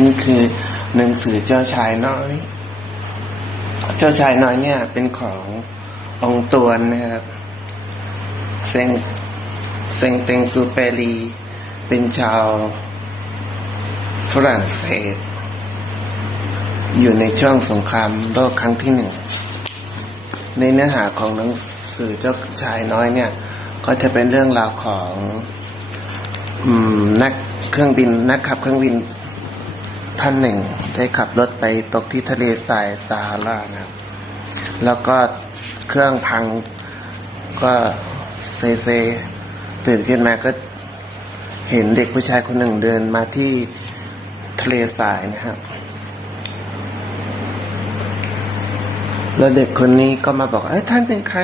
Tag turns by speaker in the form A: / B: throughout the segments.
A: นี่คือหนังสือเจ้าชายน้อย เจ้าชายน้อยเนี่ย เป็นขององตวนนะครับเซงเซงเตงซูเปรี เป็นชาวฝรั่งเศส อยู่ในช่วงสงครามโลกครั้งที่หนึ่ง ในเนื้อหาของหนังสือเจ้าชายน้อยเนี่ย ก็จะเป็นเรื่องราวของ อืม นักเครื่องบินนักขับเครื่องบิน ท่านหนึ่ง ได้ขับรถไปตกที่ทะเลทรายซาฮารานะครับ แล้วก็เครื่องพังก็เซเซตื่นขึ้นมาก็เห็นเด็กผู้ชายคนหนึ่งเดินมาที่ทะเลทรายนะครับ แล้วเด็กคนนี้ก็มาบอก เอ้ยท่านเป็นใคร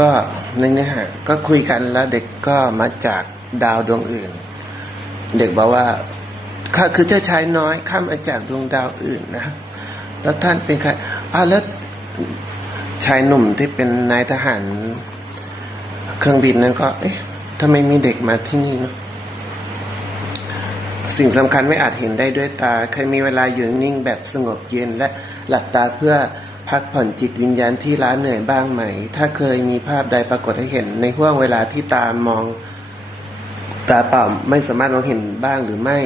A: ก็ในเนื้อหาก็คุยกันแล้วเด็กก็มาจากดาวดวงอื่น เด็กบอกว่า ข้าคือเจ้าชายน้อยข้ามาจากดวงดาวอื่นนะ แล้วท่านเป็นใครอ้าวแล้วชายหนุ่มที่เป็นนายทหารเครื่องบินนั้นก็ เอ๊ะทำไมมีเด็กมาที่นี่เนาะสิ่งสำคัญไม่อาจเห็นได้ด้วยตา เคยมีเวลาอยู่นิ่งแบบสงบเย็นและหลับตาเพื่อพักผ่อนจิตวิญญาณที่ล้าเหนื่อยบ้างไหม ถ้าเคยมีภาพใดปรากฏให้เห็น ในห่วงเวลาที่ตามอง ตาเปล่าไม่สามารถมองเห็นบ้างหรือไม่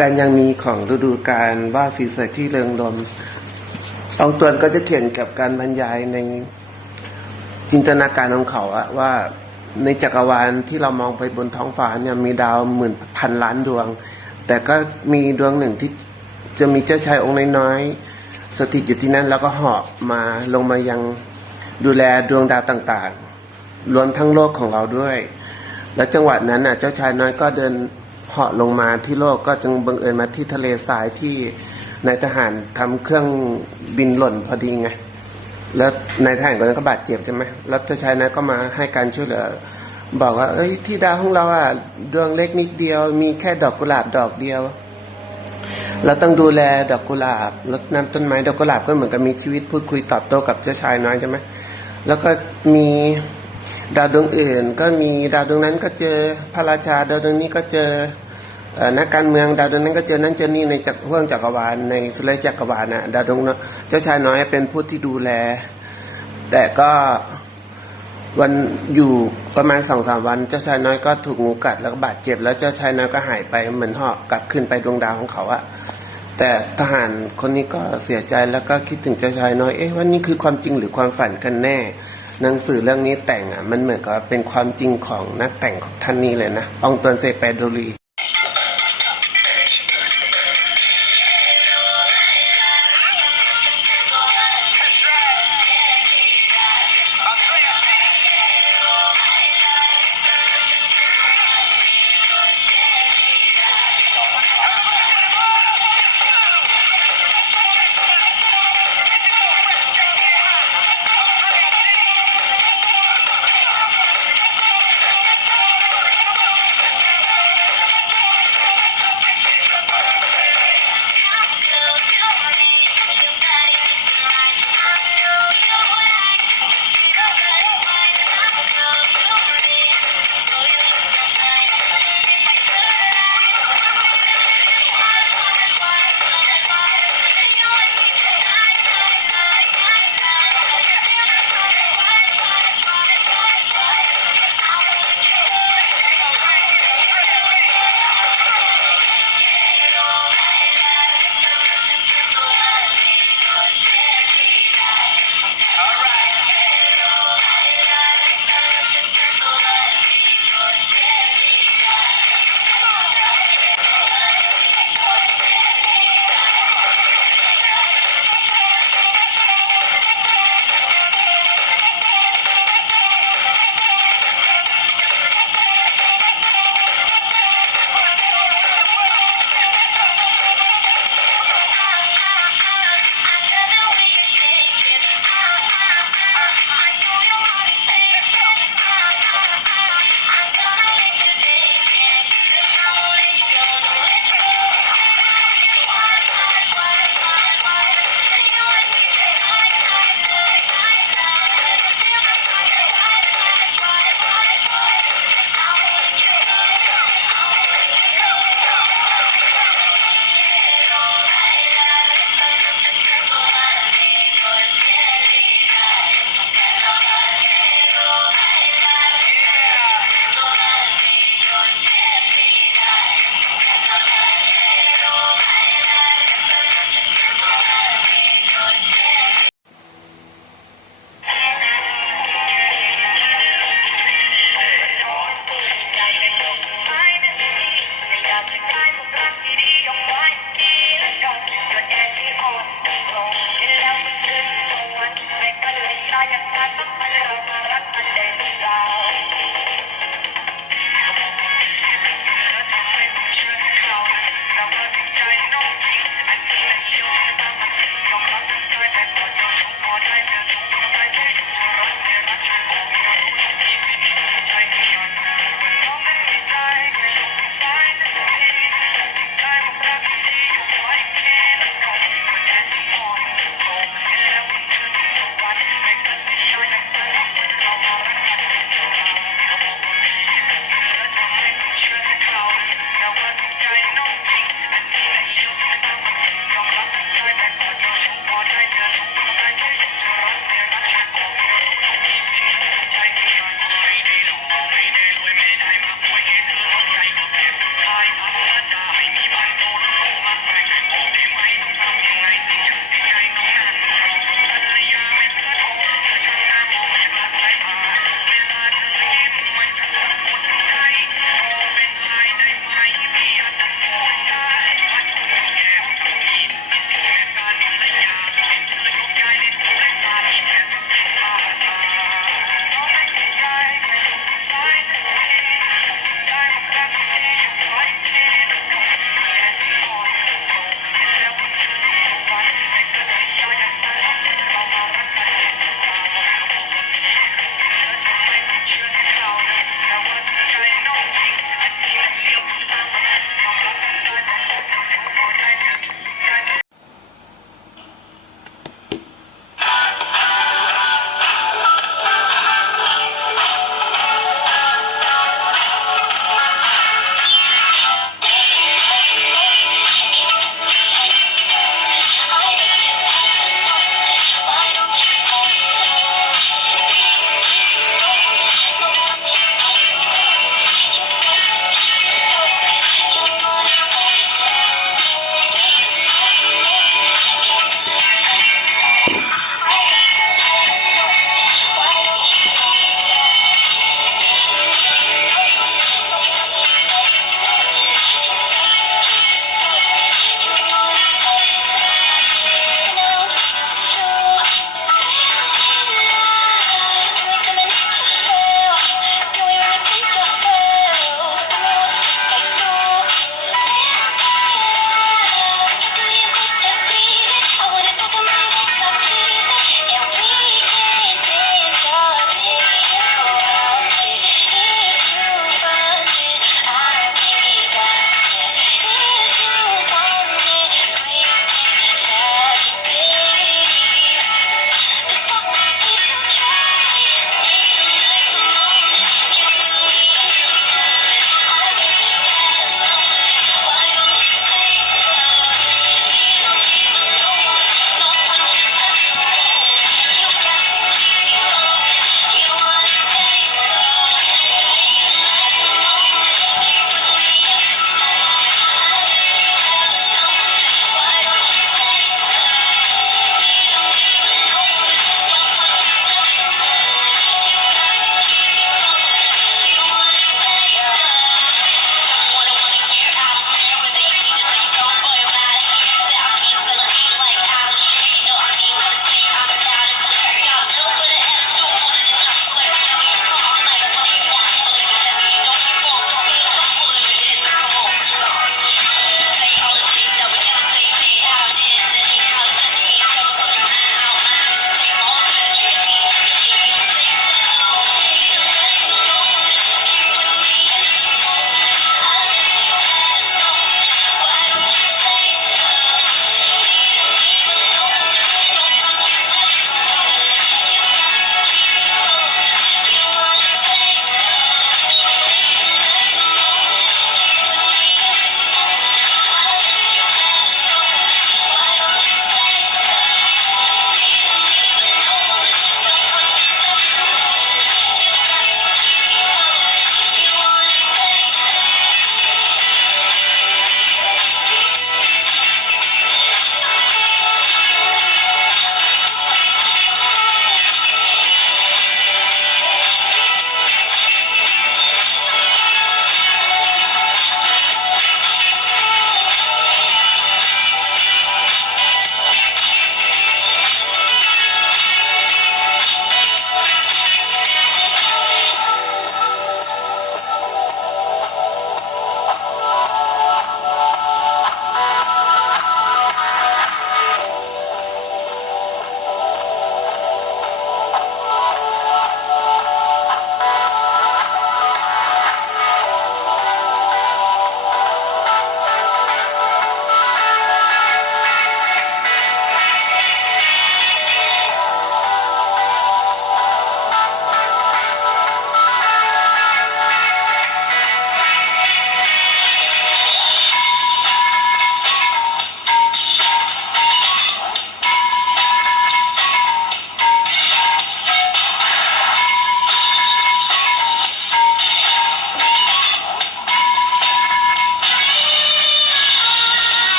A: การยังมีของฤดูกาลว่าสีเสดที่เริงรมองตวนก็จะเขียนกับการบรรยายในจินตนาการของเขาอะว่าในจักรวาลที่เรามองไปบนท้องฟ้าเนี่ยมีดาวหมื่นพันล้านดวง แต่ก็มีดวงหนึ่งที่จะมีเจ้าชายองค์น้อยๆสถิตอยู่ที่นั่นแล้วก็เหาะมาลงมายังดูแลดวงดาวต่างๆ รวมทั้งโลกของเราด้วย แล้วจังหวะนั้นน่ะ เจ้าชายน้อยก็เดิน เหาะลงมาที่โลกก็จึงบังเอิญมาที่ทะเลทรายที่นายทหารทำเครื่องบินหล่นพอดีไง แล้วนายทหารคนนั้นก็บาดเจ็บใช่ไหมแล้วเจ้าชายน้อยก็มาให้การช่วยเหลือ บอกว่า เอ้ย ที่ดาวของเราอะดวงเล็กนิดเดียว มีแค่ดอกกุหลาบดอกเดียว เราต้องดูแลดอกกุหลาบรดน้ำต้นไม้ดอกกุหลาบก็เหมือนกับมีชีวิตพูดคุยตอบโต้กับเจ้าชายน้อยใช่ไหมแล้วก็มี ดาวดวงอื่นก็มีดาวดวงนั้นก็เจอพระราชาดาวดวงนี้ก็เจอนักการเมืองดาวดวงนั้นก็เจอนั้นเจอนี่ในจักรห่วงจักรวาลในสุริยจักรวาลนะดาวดวงเจ้าชายน้อยเป็นผู้ที่ดูแล แต่ก็วันอยู่ประมาณสองสามวัน เจ้าชายน้อยก็ถูกงูกัดแล้วก็บาดเจ็บ แล้วเจ้าชายน้อยก็หายไปเหมือนเหาะกลับขึ้นไปดวงดาวของเขาอะแต่ทหารคนนี้ก็เสียใจแล้วก็คิดถึงเจ้าชายน้อยเอ๊ะว่านี่คือความจริงหรือความฝันกันแน่ หนังสือเรื่องนี้แต่งอะ มันเหมือนกับเป็นความจริงของนักแต่งของท่านนี้เลยนะ องตวนเซเปโดรี